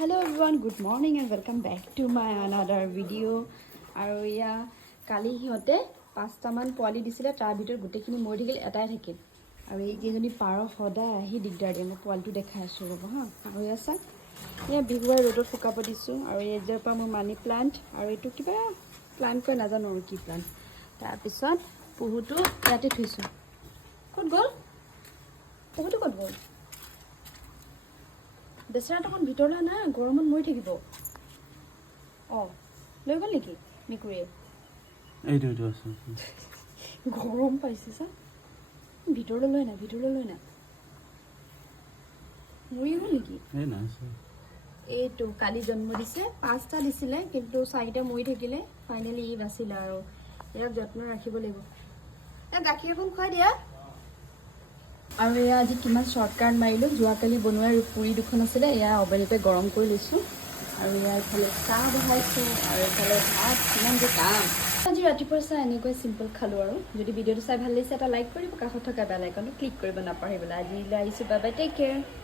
Hello everyone, good morning and welcome back to my another video. আৰু ইয়া কালি হিহঁতে 5টা মান পোৱালি দিছিলে তাৰ ভিতৰত গুটেখিনি মৰি থাকিল এটাই থাকিল আৰু এই কেইজনী পাৰ সদায় আহি দিগদাৰ দিয়ে মই পোৱালিটো দেখাই আছো ৰব হা আৰু ইয়া চা ইয়া বিহুৱাই ৰ'দত শুকাব দিছো আৰু এই যে পা মোৰ মানি প্লান্ট আৰু এইটো কিবা প্লান্ট কয় নাজানো আৰু কি প্লান্ট তাৰপিছত পুহুটো ইয়াতে থৈছো ক'ত গ'ল পুহুটো ক'ত গ'ল বেচেৰাটো কোন ভিতৰলৈ নাই গৰমত মৰি থাকিব লৈ গ'ল নেকি মেকুৰীয়ে এইটো আছে গৰম পাইছে চা ভিতৰলৈ লৈ না মৰি গ'ল নেকি এই না আছে এইটো কালি জন্ম দিছে 5টা দিছিলে কিন্তু 4টা মৰি থাকিলে ফাইনেলি ই বাচিলে আৰু ইয়াক যত্ন ৰাখিব লাগিব গাখীৰ এখন খুৱাই দিয়া আৰু এয়া আজি কিমান শ্বৰ্টকাট মাৰিলোঁ যোৱাকালি বনোৱা পুৰি দুখন আছিলে এয়া অবেলিতে গৰম কৰি লৈছোঁ আৰু ইয়াৰ ইফালে চাহ বহাইছোঁ আৰু ইফালে ভাত কিমান যে কাম আজি ৰাতিপুৱা চাহ এনেকৈ চিম্পল খালোঁ আৰু যদি ভিডিঅ'টো চাই ভাল লাগিছে এটা লাইক কৰিব কাষত থকা বেল আইকনটো ক্লিক কৰিব নাপাহৰিবলৈ আজিলৈ আহিছোঁ বাই বাই টেক কেয়াৰ